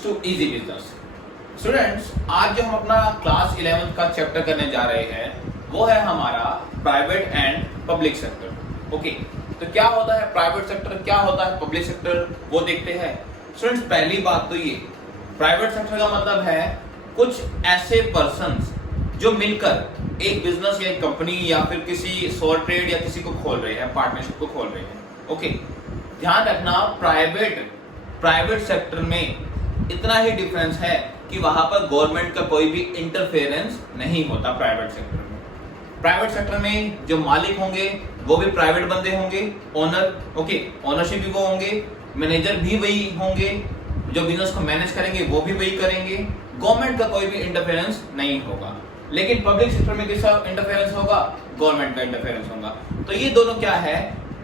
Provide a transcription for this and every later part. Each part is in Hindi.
Students to easy business. Students, आज जो हम अपना क्लास 11th का चैप्टर करने जा रहे हैं वो है हमारा private and public sector. Okay, तो क्या होता है प्राइवेट सेक्टर, क्या होता है पब्लिक सेक्टर, वो देखते हैं। स्टूडेंट्स, पहली बात तो ये प्राइवेट सेक्टर का मतलब है कुछ ऐसे पर्संस जो मिलकर एक बिजनेस या एक कंपनी या फिर किसी सोल ट्रेड या किसी को खोल रहे हैं, पार्टनरशिप को खोल रहे हैं। ओके, ध्यान रखना प्राइवेट सेक्टर में इतना ही डिफरेंस है कि वहां पर गवर्नमेंट का कोई भी इंटरफेरेंस नहीं होता। प्राइवेट सेक्टर में जो मालिक होंगे वो भी प्राइवेट बंदे होंगे, ओनर। ओके, ओनरशिप भी वो होंगे, मैनेजर भी वही होंगे, जो बिजनेस को मैनेज करेंगे वो भी वही करेंगे। गवर्नमेंट का कोई भी इंटरफेरेंस नहीं होगा। लेकिन पब्लिक सेक्टर में किसका इंटरफेरेंस होगा? गवर्नमेंट का इंटरफेरेंस होगा। तो ये दोनों क्या है,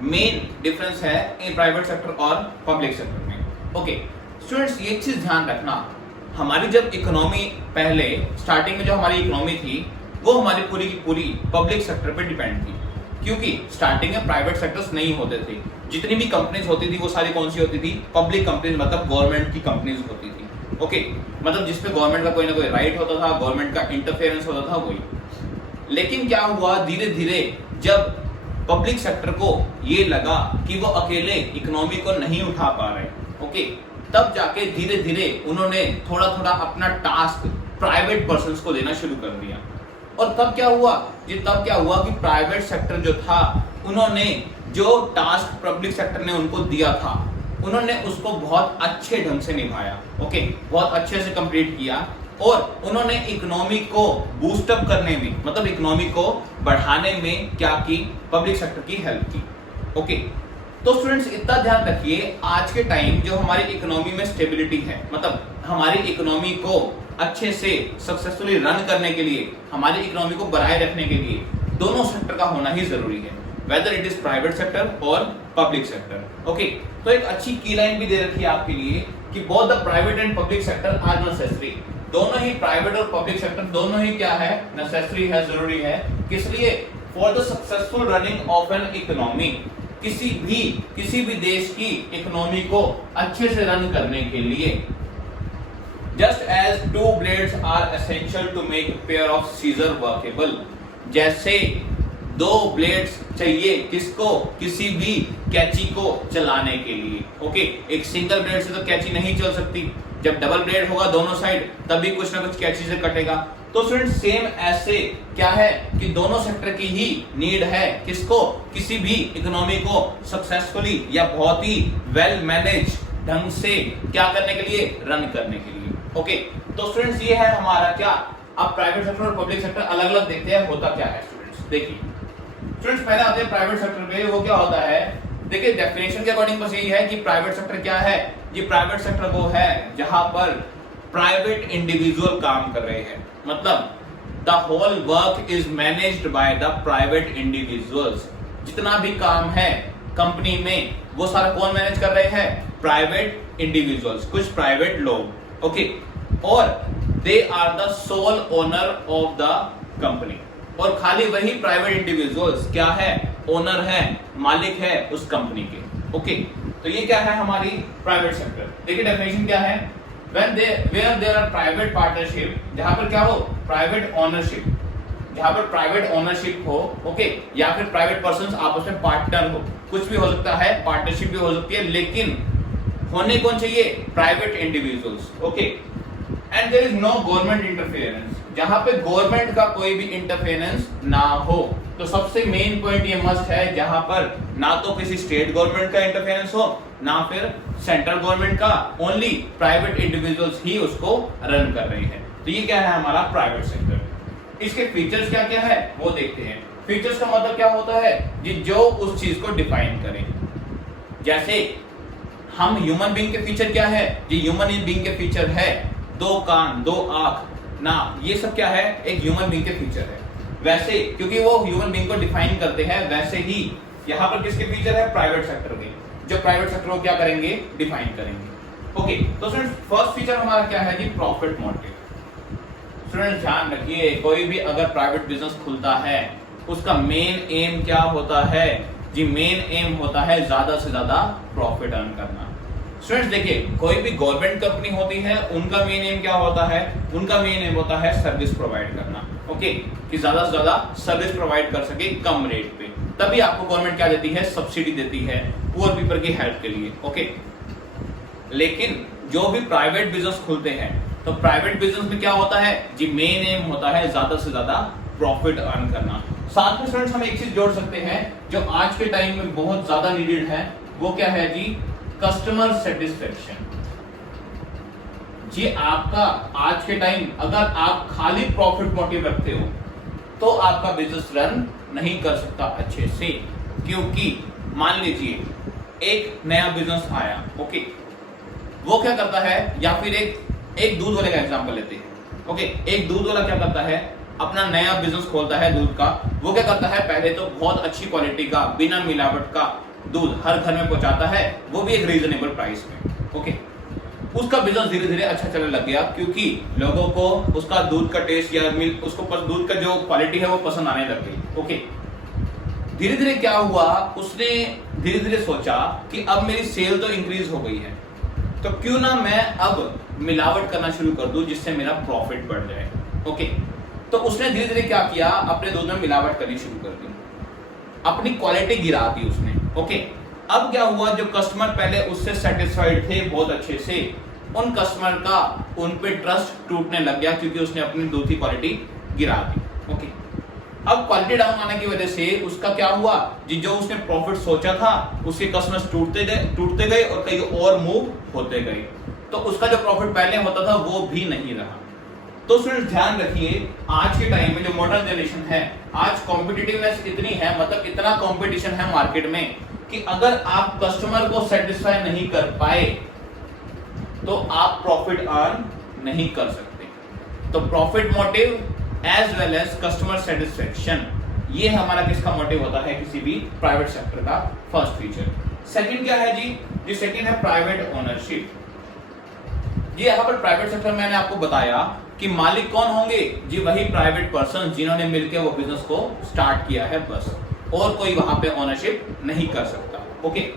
मेन डिफरेंस है इन प्राइवेट सेक्टर और पब्लिक सेक्टर में। ओके स्टूडेंट्स, ये चीज ध्यान रखना, हमारी जब इकोनॉमी पहले स्टार्टिंग में जो हमारी इकोनॉमी थी वो हमारी पूरी की पूरी पब्लिक सेक्टर पे डिपेंड थी, क्योंकि स्टार्टिंग में प्राइवेट सेक्टर्स नहीं होते थे। जितनी भी कंपनीज होती थी वो सारी कौन सी होती थी? पब्लिक कंपनीज, मतलब गवर्नमेंट की कंपनीज होती थी। ओके, मतलब जिसपे गवर्नमेंट का कोई ना कोई राइट होता था, गवर्नमेंट का इंटरफेरेंस होता था, वही। लेकिन क्या हुआ, धीरे धीरे जब पब्लिक सेक्टर को ये लगा कि वो अकेले इकोनॉमी को नहीं उठा पा रहे, ओके, तब जाके धीरे धीरे उन्होंने थोड़ा थोड़ा अपना टास्क प्राइवेट पर्संस को देना शुरू कर दिया। और तब क्या हुआ कि प्राइवेट सेक्टर जो था, उन्होंने जो टास्क पब्लिक सेक्टर ने उनको दिया था, उन्होंने उसको बहुत अच्छे ढंग से निभाया। ओके, बहुत अच्छे से कंप्लीट किया और उन्होंने इकोनॉमी को बूस्टअप करने में, मतलब इकोनॉमी को बढ़ाने में क्या की? पब्लिक सेक्टर की हेल्प की। ओके, तो स्टूडेंट्स इतना ध्यान रखिए, आज के टाइम जो हमारी इकोनॉमी में स्टेबिलिटी है, मतलब हमारी इकोनॉमी को अच्छे से सक्सेसफुली रन करने के लिए, हमारी इकोनॉमी को बनाए रखने के लिए दोनों सेक्टर का होना ही जरूरी है, whether it is private sector और पब्लिक सेक्टर। ओके, तो एक अच्छी की लाइन भी दे रखी है आपके लिए कि both the private and public sector are necessary. दोनों ही प्राइवेट और पब्लिक सेक्टर दोनों ही क्या है? नेसेसरी है, जरूरी है। किस लिए? For the successful running of an economy. किसी भी देश की इकोनॉमी को अच्छे से रन करने के लिए। Just as two blades are essential to make pair of scissor workable, जैसे दो ब्लेड्स चाहिए किसको? किसी भी कैची को चलाने के लिए। ओके, एक सिंगल ब्लेड से तो कैची नहीं चल सकती, जब डबल ब्लेड होगा दोनों साइड तभी कुछ ना कुछ कैची से कटेगा। तो स्टूडेंट सेम ऐसे क्या है कि दोनों सेक्टर की ही नीड है, किसको? किसी भी इकोनॉमी को सक्सेसफुली या बहुत ही वेल मैनेज ढंग से क्या करने के लिए? रन करने के लिए। ओके, तो स्टूडेंट्स ये है हमारा क्या, अब प्राइवेट सेक्टर और पब्लिक सेक्टर अलग अलग देखते हैं होता क्या है। स्टूडेंट्स देखिए, स्टूडेंट्स पहले आते हैं प्राइवेट सेक्टर पे, वो क्या होता है? देखिए, डेफिनेशन के अकॉर्डिंग बस यही है कि प्राइवेट सेक्टर क्या है। ये प्राइवेट सेक्टर वो है जहां पर प्राइवेट इंडिविजुअल काम कर रहे हैं, मतलब the whole work is managed by the private individuals. जितना भी काम है कंपनी में वो सारा कौन मैनेज कर रहे हैं? प्राइवेट इंडिविजुअल्स, कुछ प्राइवेट लोग। ओके, और they are the sole owner of the company. और खाली वही प्राइवेट इंडिविजुअल्स क्या है? ओनर है, मालिक है उस कंपनी के। ओके, तो ये क्या है हमारी प्राइवेट सेक्टर। देखिए डेफिनेशन क्या है, where there are private partnership, जहां पर क्या हो? प्राइवेट ओनरशिप, जहां पर प्राइवेट ओनरशिप हो, ओके, या फिर प्राइवेट पर्संस आपस में पार्टनर हो, कुछ भी हो सकता है, पार्टनरशिप भी हो सकती है, लेकिन होने कौन चाहिए? Private individuals. Okay, and there is no government interference, जहां पे गवर्नमेंट का कोई भी इंटरफेरेंस ना हो। तो सबसे मेन पॉइंट ये मस्ट है, जहां पर ना तो किसी स्टेट गवर्नमेंट का इंटरफेरेंस हो, ना फिर सेंट्रल गवर्नमेंट का, ओनली प्राइवेट इंडिविजुअल्स ही उसको रन कर रहे हैं। तो ये क्या है हमारा प्राइवेट सेक्टर। इसके फीचर्स क्या क्या है वो देखते हैं। फीचर्स का मतलब क्या होता है? जो उस चीज को डिफाइन करें। जैसे हम ह्यूमन बीइंग के फीचर क्या है? ये ह्यूमन बीइंग के फीचर है, दो कान, दो आंख, ना, ये सब क्या है? एक ह्यूमन बीइंग के फीचर है। वैसे क्योंकि वो ह्यूमन बीइंग को डिफाइन करते हैं, वैसे ही यहाँ पर किसके फीचर है? प्राइवेट सेक्टर के, जो प्राइवेट सेक्टर को क्या करेंगे? डिफाइन करेंगे। ओके, तो स्टूडेंट फर्स्ट फीचर हमारा क्या है जी? Profit motive. स्टूडेंट ध्यान रखिए, कोई भी अगर प्राइवेट बिजनेस खुलता है उसका मेन एम क्या होता है जी? मेन एम होता है ज्यादा से ज्यादा प्रॉफिट अर्न करना। स्टूडेंट्स देखिए, कोई भी गवर्नमेंट कंपनी होती है, उनका मेन एम क्या होता है? उनका मेन एम होता है सर्विस प्रोवाइड करना। ओके, कि ज्यादा से ज्यादा सर्विस प्रोवाइड कर सके कम रेट पे। तभी आपको गवर्नमेंट क्या देती है? सब्सिडी देती है पुअर पीपल की हेल्प के लिए। ओके, लेकिन जो भी प्राइवेट बिजनेस खुलते हैं, तो प्राइवेट बिजनेस में क्या होता है जी? मेन एम होता है ज्यादा से ज्यादा प्रॉफिट अर्न करना। साथ में स्टूडेंट्स हम एक चीज जोड़ सकते हैं जो आज के टाइम में बहुत ज्यादा नीडेड है, वो क्या है जी? Customer satisfaction. जी आपका आज के टाइम अगर आप खाली प्रॉफिट मोटिव रखते हो तो आपका बिजनेस रन नहीं कर सकता अच्छे से, क्योंकि मान लीजिए एक नया बिजनेस आया। ओके, वो क्या करता है? या फिर एक दूध वाले का एग्जांपल लेते हैं। ओके, एक दूध वाला क्या करता है? अपना नया बिजनेस खोलता है दूध का। वो क्या करता है? पहले तो बहुत अच्छी क्वालिटी का बिना मिलावट का दूध हर घर में पहुंचाता है, वो भी एक रीजनेबल प्राइस में। ओके, उसका बिजनेस धीरे धीरे अच्छा चलने लग गया, क्योंकि लोगों को उसका दूध का टेस्ट या उसको दूध का जो क्वालिटी है वो पसंद आने लग गई। ओके, धीरे धीरे क्या हुआ? उसने धीरे धीरे सोचा कि अब मेरी सेल तो इंक्रीज हो गई है, तो क्यों ना मैं अब मिलावट करना शुरू कर दूं जिससे मेरा प्रॉफिट बढ़ जाए। ओके, तो उसने धीरे धीरे क्या किया? अपने दूध में मिलावट करनी शुरू कर दी, अपनी क्वालिटी गिरा दी उसने। ओके, अब क्या हुआ? जो कस्टमर पहले उससे सेटिस्फाइड थे बहुत अच्छे से, उन कस्टमर का उन पे ट्रस्ट टूटने लग गया, क्योंकि उसने अपनी दूध की क्वालिटी गिरा दी। ओके, अब क्वालिटी डाउन आने की वजह से उसका क्या हुआ जी? जो उसने प्रॉफिट सोचा था, उसके कस्टमर्स टूटते गए और कहीं और मूव होते गए, तो उसका जो प्रॉफिट पहले होता था वो भी नहीं रहा। तो स्टूडेंट्स ध्यान रखिए, आज के टाइम में जो मॉडर्न जनरेशन है, आज कॉम्पिटिटिवनेस इतनी है, मतलब इतना कंपटीशन है मार्केट में, कि अगर आप कस्टमर को सेटिस्फाई नहीं कर पाए तो आप प्रॉफिट अर्न नहीं कर सकते। तो profit motive as well as customer satisfaction, ये हमारा किसका मोटिव होता है? किसी भी प्राइवेट सेक्टर का फर्स्ट फीचर। सेकंड क्या है जी? जी सेकंड है प्राइवेट ओनरशिप। जी यहाँ पर प्राइवेट सेक्टर में मैंने आपको बताया कि मालिक कौन होंगे जी? वही प्राइवेट पर्सन जिन्होंने मिलकर वो बिजनेस को स्टार्ट किया है, बस, और कोई वहां पे ओनरशिप नहीं कर सकता। ओके,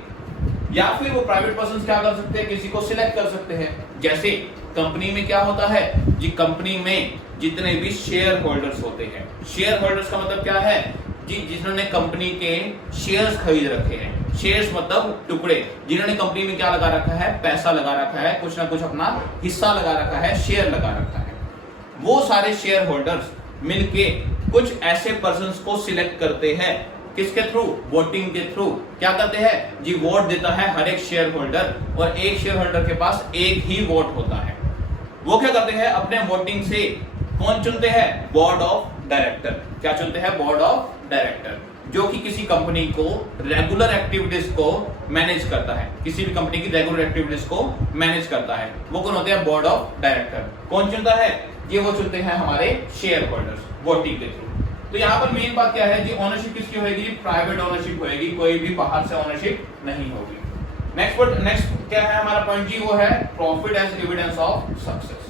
या फिर वो प्राइवेट पर्सन क्या कर सकते हैं? किसी को सिलेक्ट कर सकते हैं। जैसे कंपनी में क्या होता है जी? कंपनी में जितने भी शेयर होल्डर्स होते हैं, शेयर होल्डर्स का मतलब क्या है जी? जिन्होंने कंपनी के शेयर्स खरीद रखे हैं। शेयर्स मतलब टुकड़े, जिन्होंने कंपनी में क्या लगा रखा है? पैसा लगा रखा है, कुछ ना कुछ अपना हिस्सा लगा रखा है, शेयर लगा रखा है। वो सारे शेयर होल्डर्स मिलके कुछ ऐसे पर्संस को सिलेक्ट करते हैं। किसके थ्रू? वोटिंग के थ्रू। क्या करते हैं जी? वोट देता है हर एक शेयर होल्डर, और एक शेयर होल्डर के पास एक ही वोट होता है। वो क्या करते हैं? अपने वोटिंग से कौन चुनते हैं? Board of director. क्या चुनते हैं? बोर्ड ऑफ डायरेक्टर, जो कि किसी कंपनी को रेगुलर एक्टिविटीज को मैनेज करता है, किसी भी कंपनी की रेगुलर एक्टिविटीज को मैनेज करता है। वो कौन होते हैं? Board of director. कौन चुनता है? ये वो चुनते हैं हमारे शेयर होल्डर्स वोटिंग के थ्रू। तो यहाँ पर मेन बात क्या है जी? ओनरशिप किसकी होगी? प्राइवेट ओनरशिप होगी, कोई भी बाहर से ओनरशिप नहीं होगी। नेक्स्ट क्या है हमारा पॉइंट जी? वो है profit as evidence of success.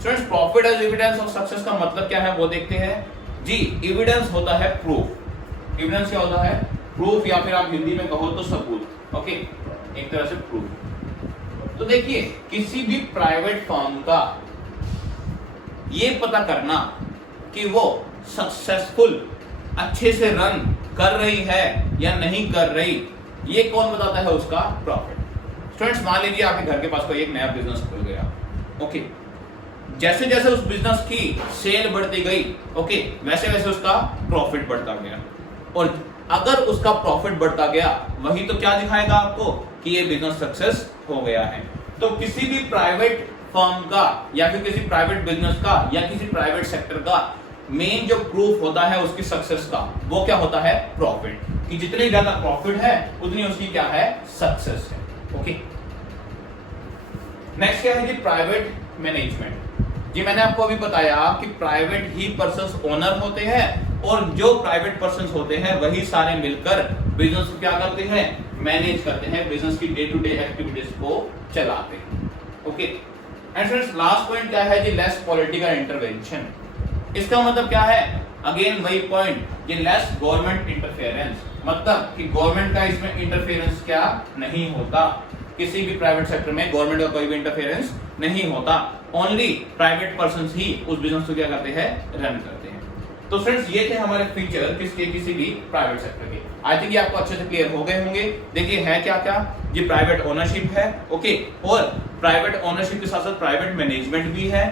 Students, profit as evidence of success का मतलब क्या है वो देखते हैं जी। एविडेंस होता है प्रूफ। एविडेंस क्या होता है? प्रूफ, या फिर आप हिंदी में कहो तो सबूत। ओके, एक तरह से प्रूफ। तो देखिए, किसी भी प्राइवेट फर्म का ये पता करना कि वो सक्सेसफुल अच्छे से रन कर रही है या नहीं कर रही, ये कौन बताता है? उसका प्रॉफिट। स्टूडेंट्स, मान लीजिए आपके घर के पास कोई एक नया बिजनेस खुल गया। ओके, जैसे जैसे उस बिजनेस की सेल बढ़ती गई, ओके, वैसे वैसे उसका प्रॉफिट बढ़ता गया। और अगर उसका प्रॉफिट बढ़ता गया, वही तो क्या दिखाएगा आपको? कि ये बिजनेस सक्सेस हो गया है। तो किसी भी प्राइवेट फर्म का या फिर किसी प्राइवेट बिजनेस का या किसी प्राइवेट सेक्टर का मेन जो प्रूफ होता है उसकी सक्सेस का, वो क्या होता है? प्रॉफिट। कि जितनी ज्यादा प्रॉफिट है उतनी उसकी क्या है? सक्सेस है। ओके, नेक्स्ट क्या है जी? Private management. जी मैंने आपको अभी बताया कि प्राइवेट ही पर्संस ओनर होते हैं, और जो प्राइवेट पर्संस होते हैं वही सारे मिलकर बिजनेस को क्या करते हैं? मैनेज करते हैं, बिजनेस की डे टू डे एक्टिविटीज को चलाते हैं। Okay, and friends, last point क्या है जी? Less political intervention. इसका मतलब क्या है? अगेन वही पॉइंट, ये लेस गवर्नमेंट इंटरफेरेंस, मतलब कि गवर्नमेंट का इसमें इंटरफेरेंस क्या नहीं होता। किसी भी प्राइवेट सेक्टर में गवर्नमेंट का कोई भी इंटरफेरेंस नहीं होता, ओनली प्राइवेट पर्संस ही उस बिजनेस को क्या करते हैं, रन करते हैं। तो फ्रेंड्स ये थे हमारे फीचर किसके, किसी भी प्राइवेट सेक्टर के। आई थिंक ये आपको अच्छे से क्लियर हो गए होंगे। देखिए है क्या क्या, ये प्राइवेट ओनरशिप है, ओके, और प्राइवेट ओनरशिप के साथ साथ प्राइवेट मैनेजमेंट भी है।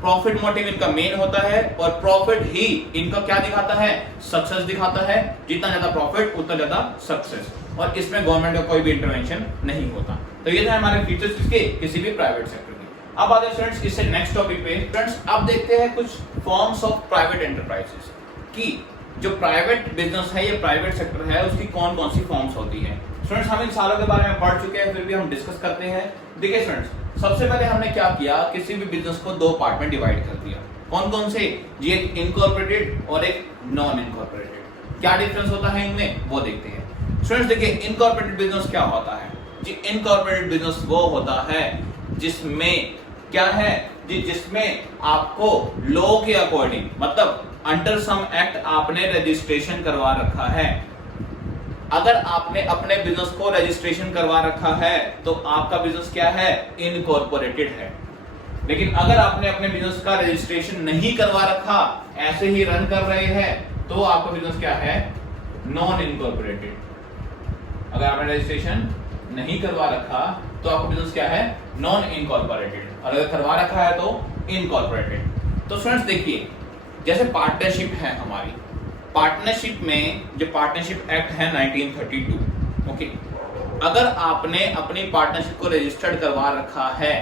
प्रॉफिट मोटिव इनका मेन होता है और प्रॉफिट ही इनका क्या दिखाता है, सक्सेस दिखाता है। जितना ज्यादा प्रॉफिट उतना ज्यादा सक्सेस, और इसमें गवर्नमेंट का कोई भी इंटरवेंशन नहीं होता। तो ये थे हमारे फीचर्स किसके, किसी भी प्राइवेट सेक्टर के। अब आते हैं फ्रेंड्स इससे नेक्स्ट टॉपिक पे। फ्रेंड्स अब देखते हैं कुछ फॉर्म्स ऑफ प्राइवेट एंटरप्राइजेस कि जो प्राइवेट बिजनेस है, ये प्राइवेट सेक्टर है, उसकी कौन कौन सी फॉर्म्स होती है। फ्रेंड्स हम इन सारों के बारे में पढ़ चुके हैं, फिर भी हम डिस्कस करते हैं। देखिए फ्रेंड्स, सबसे पहले हमने क्या किया, किसी भी बिजनेस को दो पार्ट में डिवाइड कर दिया। कौन कौन से, जी एक इनकॉर्पोरेटेड और एक नॉन इनकॉर्पोरेटेड। क्या डिफरेंस होता है इनमें, वो देखते हैं। फ्रेंड्स देखिए इनकॉर्पोरेटेड बिजनेस क्या होता है जी, इनकॉर्पोरेटेड बिजनेस वो होता है जिसमें क्या है जी, जिसमें आपको लॉ के अकॉर्डिंग, मतलब अंडर सम एक्ट आपने रजिस्ट्रेशन करवा रखा है। अगर आपने अपने बिजनेस को रजिस्ट्रेशन करवा रखा है तो आपका बिजनेस क्या है, इनकॉर्पोरेटेड है। लेकिन अगर आपने अपने बिजनेस का रजिस्ट्रेशन नहीं करवा रखा, ऐसे ही रन कर रहे हैं, तो आपका बिजनेस क्या है, नॉन इनकॉर्पोरेटेड। अगर आपने रजिस्ट्रेशन नहीं करवा रखा तो आपका बिजनेस क्या है, नॉन इनकॉर्पोरेटेड, और अगर करवा रखा है तो इनकॉर्पोरेटेड। तो फ्रेंड्स देखिए, जैसे पार्टनरशिप है हमारी, पार्टनरशिप में जो पार्टनरशिप एक्ट है 1932, ओके, अगर आपने अपनी पार्टनरशिप को रजिस्टर्ड करवा रखा है,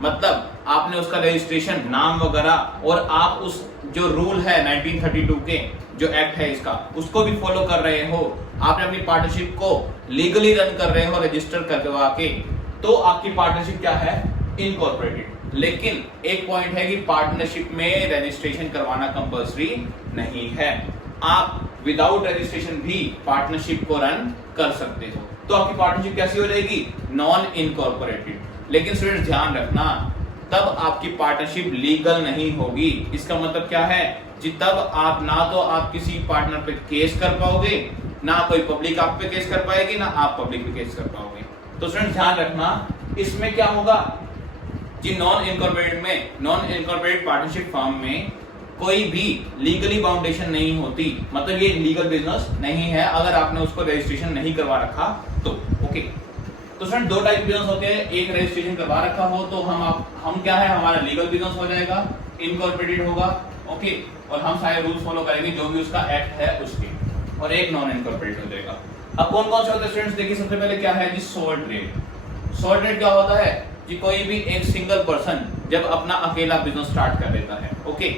मतलब आपने उसका रजिस्ट्रेशन, नाम वगैरह, और आप उस जो रूल है 1932 के जो एक्ट है इसका, उसको भी फॉलो कर रहे हो, आपने अपनी पार्टनरशिप को लीगली रन कर रहे हो रजिस्टर करवा के, तो आपकी पार्टनरशिप क्या है, इनकॉर्पोरेटेड। लेकिन एक पॉइंट है कि पार्टनरशिप में रजिस्ट्रेशन करवाना कंपल्सरी नहीं है, आप विदाउट रजिस्ट्रेशन भी पार्टनरशिप को रन कर सकते हो। तो आपकी पार्टनरशिप कैसी हो जाएगी, नॉन इनकॉर्पोरेटेड। लेकिन स्टूडेंट्स ध्यान रखना, तब आपकी पार्टनरशिप लीगल नहीं होगी। इसका मतलब क्या है जी, तब आप ना तो आप किसी पार्टनर पे केस कर पाओगे, ना कोई पब्लिक आप पे केस कर पाएगी, ना आप पब्लिक पे केस कर पाओगे। तो स्टूडेंट्स ध्यान रखना, इसमें क्या होगा जी, नॉन इनकॉर्पोरेटेड में, नॉन इनकॉर्पोरेटेड पार्टनरशिप फर्म में कोई भी लीगली बाउंडेशन नहीं होती, मतलब ये लीगल बिजनेस नहीं है अगर आपने उसको रजिस्ट्रेशन नहीं करवा रखा तो, ओके। तो फ्रेंड दो टाइप बिजनेस होते हैं, एक रजिस्ट्रेशन करवा रखा हो तो हम क्या है, हमारा लीगल बिजनेस हो जाएगा, इनकॉर्पोरेटेड होगा, ओके, और हम सारे रूल्स फॉलो करेंगे जो भी उसका एक्ट है उसके, और एक नॉन इनकॉर्पोरेटेड हो जाएगा। अब कौन कौन से होते हैं स्टूडेंट्स, देखिए सबसे पहले क्या है जी, सोल ट्रेड। सोल ट्रेड क्या होता है जी, कोई भी एक सिंगल पर्सन जब अपना अकेला बिजनेस स्टार्ट कर लेता है, ओके,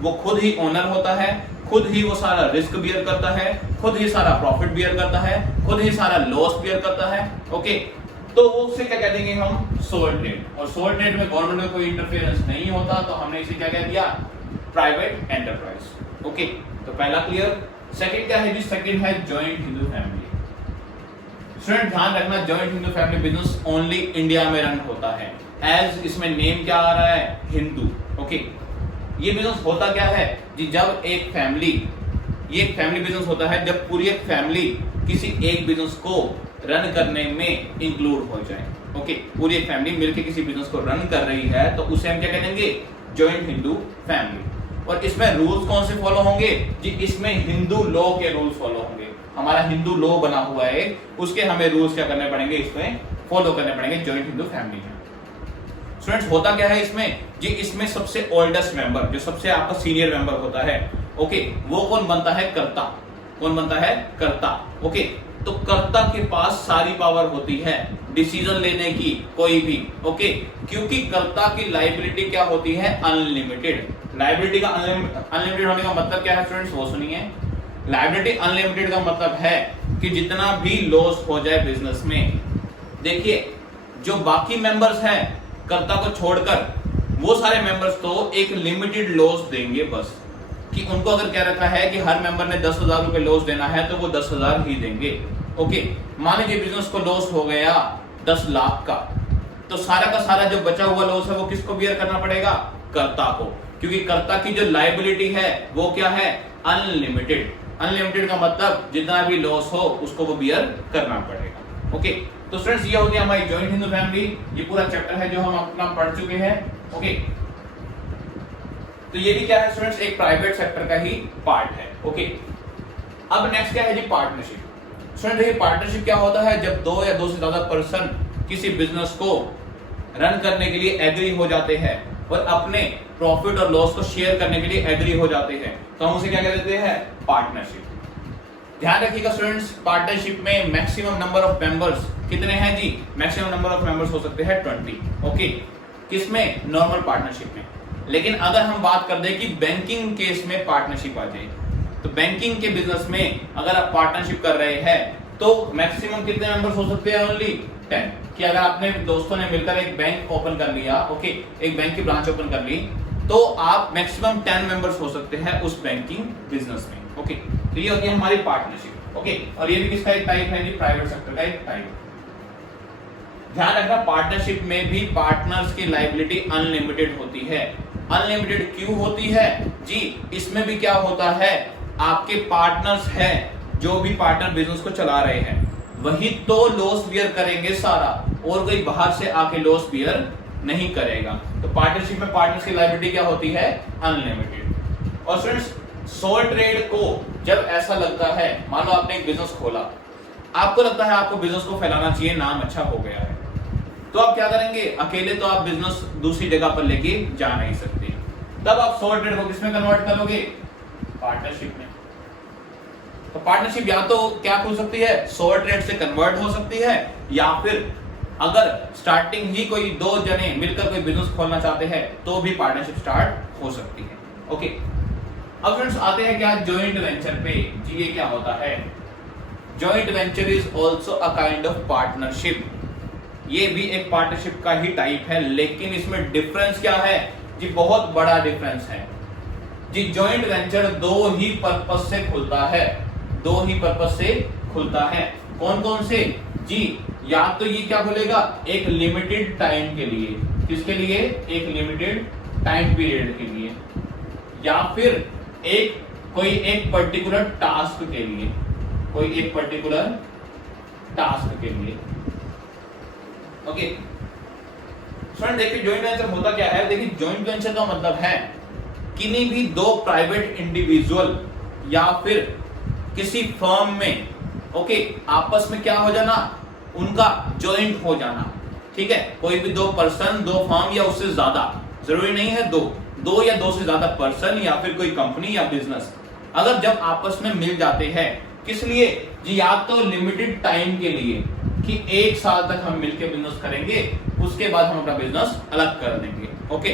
वो खुद ही ओनर होता है, खुद ही वो सारा रिस्क बियर करता है, खुद ही सारा प्रॉफिट बियर करता है, खुद ही सारा लॉस बियर करता है, ओके। तो उससे क्या कह देंगे हम, सोल ट्रेड। और सोल ट्रेड में गवर्नमेंट में कोई इंटरफेरेंस नहीं होता, तो हमने इसे क्या कह दिया, प्राइवेट एंटरप्राइज, ओके। तो पहला क्लियर। सेकंड क्या है जी, सेकंड है जॉइंट हिंदू फैमिली। स्टूडेंट ध्यान रखना, joint Hindu family business only India में रन होता है, एज इसमें नेम क्या आ रहा है, हिंदू, ओके। ये बिजनेस होता क्या है जी, जब एक फैमिली, ये एक फैमिली बिजनेस होता है जब पूरी एक फैमिली किसी एक बिजनेस को रन करने में इंक्लूड हो जाए, ओके। पूरी एक फैमिली मिलकर किसी बिजनेस को रन कर रही है तो उसे हम क्या कहेंगे, जॉइंट हिंदू फैमिली। और इसमें रूल्स कौन से फॉलो होंगे जी, इसमें हिंदू लॉ के रूल्स फॉलो होंगे। हमारा हिंदू लॉ बना हुआ है, उसके हमें रूल्स क्या करने पड़ेंगे, इसमें फॉलो करने पड़ेंगे जॉइंट हिंदू फैमिली में। स्टूडेंट्स होता क्या है इसमें जी, इसमें सबसे ओल्डेस्ट मेंबर, जो सबसे आपका सीनियर मेंबर होता है, ओके, वो कौन बनता है, कर्ता। कौन बनता है, कर्ता, ओके। तो कर्ता के पास सारी पावर होती है डिसीजन लेने की, कोई भी, ओके, क्योंकि कर्ता की लायबिलिटी क्या होती है, अनलिमिटेड। लायबिलिटी का अनलिमिटेड होने का मतलब क्या है स्टूडेंट्स, वो सुनिए। लायबिलिटी अनलिमिटेड का मतलब है कि जितना भी लॉस हो जाए बिजनेस में, देखिए जो बाकी मेंबर्स हैं कर्ता को छोड़कर, वो सारे मेंबर्स तो एक लिमिटेड लॉस देंगे बस, कि उनको अगर कह रखा है कि हर मेंबर ने 10,000 रुपए लॉस देना है तो वो 10,000 ही देंगे, ओके। मान लीजिए बिजनेस को लॉस हो गया 10 लाख का, तो सारा का सारा जो बचा हुआ लॉस है वो किसको बियर करना पड़ेगा, कर्ता को, क्योंकि कर्ता की जो लायबिलिटी है वो क्या है, अनलिमिटेड। अनलिमिटेड का मतलब जितना भी लॉस हो उसको वो बियर करना पड़ेगा, ओके। तो स्टूडेंट्स ये होती है हमारी जॉइंट हिंदू फैमिली। ये पूरा चैप्टर है जो हम अपना पढ़ चुके हैं। ओके, तो ये भी क्या है स्टूडेंट्स, एक प्राइवेट सेक्टर का ही पार्ट है। ओके, अब नेक्स्ट क्या है जी, पार्टनरशिप। स्टूडेंट देखिए पार्टनरशिप क्या होता है, जब दो या दो से ज्यादा पर्सन किसी बिजनेस को रन करने के लिए एग्री हो जाते हैं और अपने प्रॉफिट और लॉस को शेयर करने के लिए एग्री हो जाते हैं, तो हम उसे क्या कह देते हैं, पार्टनरशिप। ध्यान रखिएगा स्टूडेंट्स, पार्टनरशिप में मैक्सिमम नंबर ऑफ मेंबर्स कितने हैं जी, मैक्सिमम नंबर ऑफ मेंबर्स हो सकते हैं 20। ओके, किसमें, नॉर्मल पार्टनरशिप में। लेकिन अगर हम बात कर दें कि बैंकिंग केस में पार्टनरशिप आ जाए, तो बैंकिंग के बिजनेस में अगर आप पार्टनरशिप कर रहे हैं तो मैक्सिमम कितने मेंबर्स हो सकते हैं, ओनली 10। कि अगर आपने दोस्तों ने मिलकर एक बैंक ओपन कर लिया, ओके, एक बैंक की ब्रांच ओपन कर ली, तो आप मैक्सिमम 10 मेंबर्स हो सकते हैं उस बैंकिंग बिजनेस में। ओके, तो ये होती है हमारी पार्टनरशिप। ओके, और ये भी किसका एक टाइप है जी, प्राइवेट सेक्टर का एक टाइप। ध्यान रखना पार्टनरशिप में भी पार्टनर्स की लायबिलिटी अनलिमिटेड होती है। अनलिमिटेड क्यों होती है जी, इसमें भी क्या होता है, आपके पार्टनर्स हैं जो भी पार्टनर बिजनेस को चला रहे हैं, वही तो लॉस बियर करेंगे सारा, और कोई बाहर से आके लॉस बियर नहीं करेगा। तो पार्टनरशिप में पार्टनर्स की लायबिलिटी क्या होती है, अनलिमिटेड। और स्टूडेंट्स सोल ट्रेड को जब ऐसा लगता है, मान लो आपने एक बिजनेस खोला, आपको लगता है आपको बिजनेस को फैलाना चाहिए, नाम अच्छा हो गया है, तो आप क्या करेंगे, अकेले तो आप बिजनेस दूसरी जगह पर लेके जा नहीं सकते, तब आप सोल ट्रेड को किसमें कन्वर्ट करोगे, पार्टनरशिप में। तो पार्टनरशिप या तो क्या हो सकती है, सोल ट्रेड से कन्वर्ट हो सकती है, या फिर अगर स्टार्टिंग ही कोई दो जने मिलकर कोई बिजनेस खोलना चाहते हैं तो भी पार्टनरशिप स्टार्ट हो सकती है। ओके, अब फ्रेंड्स आते हैं क्या, जॉइंट वेंचर पे। जी ये क्या होता है, joint venture is also a kind of partnership. ये भी एक पार्टनरशिप का ही टाइप है, लेकिन इसमें डिफरेंस क्या है जी, बहुत बड़ा डिफरेंस है जी। जॉइंट वेंचर दो ही पर्पस से खुलता है, दो ही पर्पस से खुलता है। कौन कौन से जी, या तो ये क्या खुलेगा, एक लिमिटेड टाइम के लिए, किसके लिए, एक लिमिटेड टाइम पीरियड के लिए, या फिर कोई एक पर्टिकुलर टास्क के लिए, कोई एक पर्टिकुलर टास्क के लिए। ओके फ्रेंड, देखिए जॉइंट वेंचर होता क्या है, देखिए जॉइंट वेंचर का मतलब है किन्हीं भी दो प्राइवेट इंडिविजुअल या फिर किसी फर्म में, ओके, आपस में क्या हो जाना, उनका जॉइंट हो जाना। ठीक है, कोई भी दो पर्सन, दो फर्म या उससे ज्यादा, जरूरी नहीं है दो या दो से ज्यादा पर्सन या फिर कोई कंपनी या बिजनेस, अगर जब आपस में मिल जाते हैं, किस लिए जी, या तो लिमिटेड टाइम के लिए कि 1 साल तक हम मिलकर बिजनेस करेंगे, उसके बाद हम अपना बिजनेस अलग कर देंगे। ओके,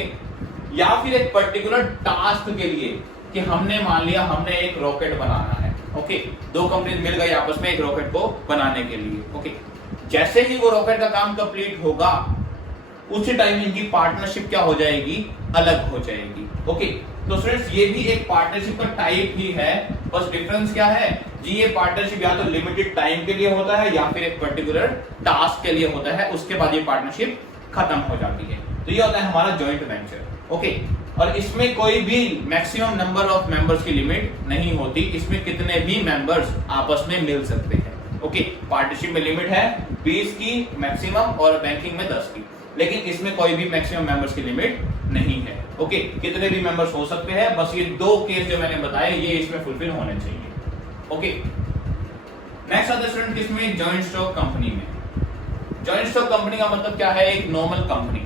या फिर एक पर्टिकुलर टास्क के लिए कि हमने मान लिया हमने एक रॉकेट बनाना है। ओके, दो कंपनी मिल गई आपस में एक रॉकेट को बनाने के लिए। ओके, जैसे ही वो रॉकेट का काम कंप्लीट होगा, उसी टाइम इनकी पार्टनरशिप क्या हो जाएगी, अलग हो जाएगी। ओके, तो फ्रेंड्स ये भी एक पार्टनरशिप का टाइप ही है, बस डिफरेंस क्या है जी, ये पार्टनरशिप या तो लिमिटेड टाइम के लिए होता है या फिर एक पर्टिकुलर टास्क के लिए होता है, उसके बाद ये पार्टनरशिप खत्म हो जाती है। तो ये होता है हमारा जॉइंट वेंचर। ओके, और इसमें कोई भी मैक्सिमम नंबर ऑफ मेंबर्स की लिमिट नहीं होती, इसमें कितने भी मेंबर्स आपस में मिल सकते हैं। ओके, पार्टनरशिप में लिमिट है 20 की मैक्सिमम और बैंकिंग में 10 की, लेकिन इसमें कोई भी मैक्सिमम मेंबर्स की लिमिट नहीं है। ओके, कितने भी मेंबर्स हो सकते हैं, बस ये दो केस जो मैंने बताए ये इसमें फुलफिल होने चाहिए। ओके, नेक्स्ट आता है स्टूडेंट किसमें, जॉइंट स्टॉक कंपनी में। जॉइंट स्टॉक कंपनी का मतलब क्या है, एक नॉर्मल कंपनी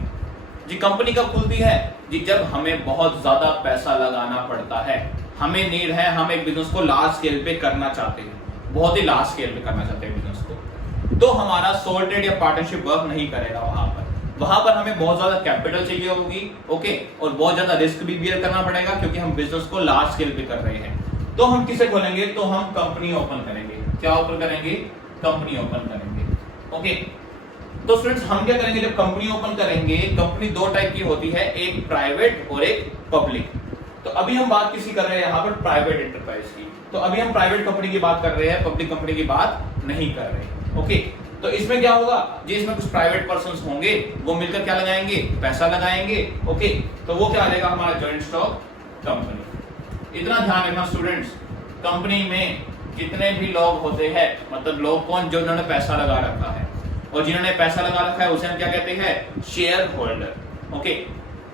जी। कंपनी कब खुलती है जी, जब हमें बहुत ज्यादा पैसा लगाना पड़ता है, हमें नीड है, हम एक बिजनेस को लार्ज स्केल पे करना चाहते हैं, बहुत ही लार्ज स्केल पे करना चाहते हैं बिजनेस को, तो हमारा सोल ट्रेड या पार्टनरशिप वर्क नहीं करेगा। वहां पर हमें बहुत ज्यादा कैपिटल चाहिए होगी। ओके, और बहुत ज्यादा रिस्क भी बियर करना पड़ेगा क्योंकि हम बिजनेस को लार्ज स्केल पे कर रहे हैं। तो हम किसे खोलेंगे, तो हम कंपनी ओपन करेंगे। क्या ओपन करेंगे, कंपनी ओपन करेंगे। ओके, तो स्टूडेंट्स हम क्या करेंगे, जब कंपनी ओपन करेंगे, कंपनी दो टाइप की होती है, एक प्राइवेट और एक पब्लिक। तो अभी हम बात किसी कर रहे हैं यहाँ पर, प्राइवेट एंटरप्राइज की। तो अभी हम प्राइवेट कंपनी की बात कर रहे हैं, पब्लिक कंपनी की बात नहीं कर रहे। ओके, तो इसमें क्या होगा जी, इसमें कुछ प्राइवेट पर्संस होंगे, वो मिलकर क्या लगाएंगे, पैसा लगाएंगे। ओके, तो वो क्या आ जाएगा, हमारा जॉइंट स्टॉक कंपनी। इतना ध्यान रखना स्टूडेंट्स, कंपनी में जितने भी लोग होते हैं, मतलब लोग कौन, जो उन्होंने पैसा लगा रखा है, और जिन्होंने पैसा लगा रखा है उसे हम क्या कहते हैं, शेयर होल्डर। ओके,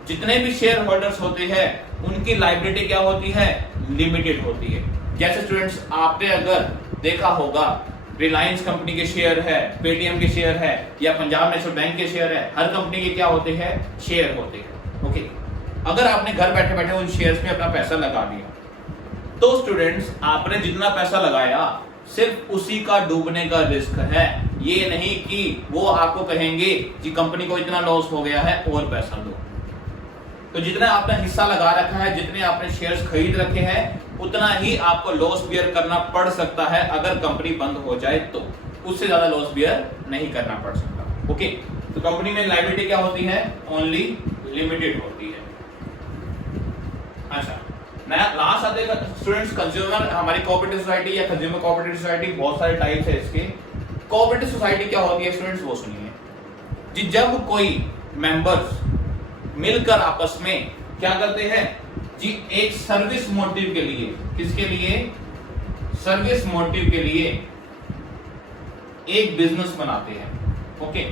जितने भी शेयर होल्डर्स होते हैं उनकी लायबिलिटी क्या होती है, लिमिटेड होती है। जैसे स्टूडेंट्स आपने अगर देखा होगा रिलायंस कंपनी के शेयर है, पेटीएम के शेयर है या पंजाब नेशनल बैंक के शेयर है, हर कंपनी के क्या होते हैं, शेयर होते हैं। ओके, अगर आपने घर बैठे बैठे उन शेयर्स में अपना पैसा लगा दिया तो स्टूडेंट्स आपने जितना पैसा लगाया सिर्फ उसी का डूबने का रिस्क है। ये नहीं कि वो आपको कहेंगे कि कंपनी को इतना लॉस हो गया है और पैसा दो। तो जितना आपने हिस्सा लगा रखा है, जितने आपने शेयर्स खरीद रखे हैं, उतना ही आपको लॉस बियर करना पड़ सकता है अगर कंपनी बंद हो जाए तो। उससे ज्यादा लॉस बियर नहीं करना पड़ सकता। ओके, तो कंपनी में लायबिलिटी क्या होती है, ओनली लिमिटेड होती है। अच्छा, नया लास्ट आते हैं स्टूडेंट्स कंज्यूमर, हमारी कोऑपरेटिव सोसाइटी या कंज्यूमर कोऑपरेटिव सोसाइटी, बहुत सारे टाइप्स है इसके। कोऑपरेटिव सोसाइटी क्या होती है स्टूडेंट्स, वो सुनिए जी। जब कोई मेंबर्स मिलकर आपस में क्या करते हैं जी, एक सर्विस मोटिव के लिए, किसके लिए, सर्विस मोटिव के लिए एक बिजनेस बनाते हैं। ओके,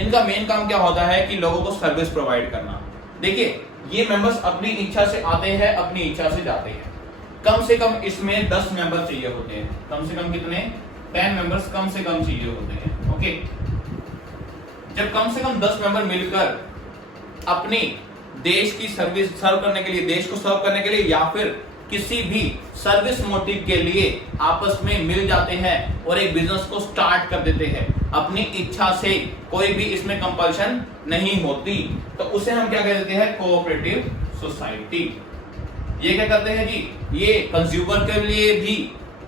इनका मेन काम क्या होता है कि लोगों को सर्विस प्रोवाइड करना। देखिए, ये मेंबर्स अपनी इच्छा से आते हैं, अपनी इच्छा से जाते हैं। कम से कम इसमें 10 मेंबर चाहिए होते हैं। कम से कम कितने, 10 मेंबर्स कम से कम चाहिए होते हैं। ओके, जब कम से कम 10 मेंबर मिलकर अपनी देश की सर्विस सर्व करने के लिए, देश को सर्व करने के लिए या फिर किसी भी सर्विस मोटिव के लिए आपस में मिल जाते हैं और एक बिजनेस को स्टार्ट कर देते हैं अपनी इच्छा से, कोई भी इसमें कंपल्शन नहीं होती, तो उसे हम क्या कह देते हैं, कोऑपरेटिव सोसाइटी। ये क्या करते हैं जी, ये कंज्यूमर के लिए भी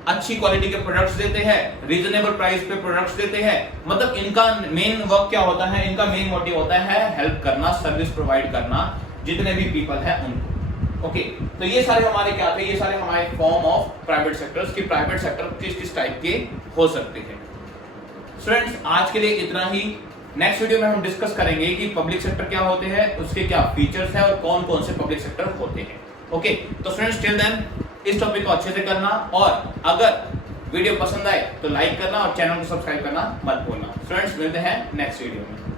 अच्छी क्वालिटी के प्रोडक्ट्स देते हैं, रीजनेबल प्राइस पे प्रोडक्ट्स देते हैं। मतलब इनका मेन वर्क क्या होता है, इनका मेन मोटिव होता है हेल्प करना, सर्विस प्रोवाइड करना जितने भी पीपल हैं उनको। ओके, तो ये सारे हमारे क्या थे, ये सारे हमारे फॉर्म ऑफ प्राइवेट सेक्टर्स की, प्राइवेट सेक्टर किस किस टाइप के हो सकते हैं। स्टूडेंट्स, आज के लिए इतना ही। नेक्स्ट वीडियो में हम डिस्कस करेंगे कि पब्लिक सेक्टर क्या होते हैं, उसके क्या फीचर्स हैं और कौन कौन से पब्लिक सेक्टर होते हैं। ओके, तो फ्रेंड्स टिल देन इस टॉपिक को अच्छे से करना और अगर वीडियो पसंद आए तो लाइक करना और चैनल को सब्सक्राइब करना मत भूलना। फ्रेंड्स, मिलते हैं नेक्स्ट वीडियो में।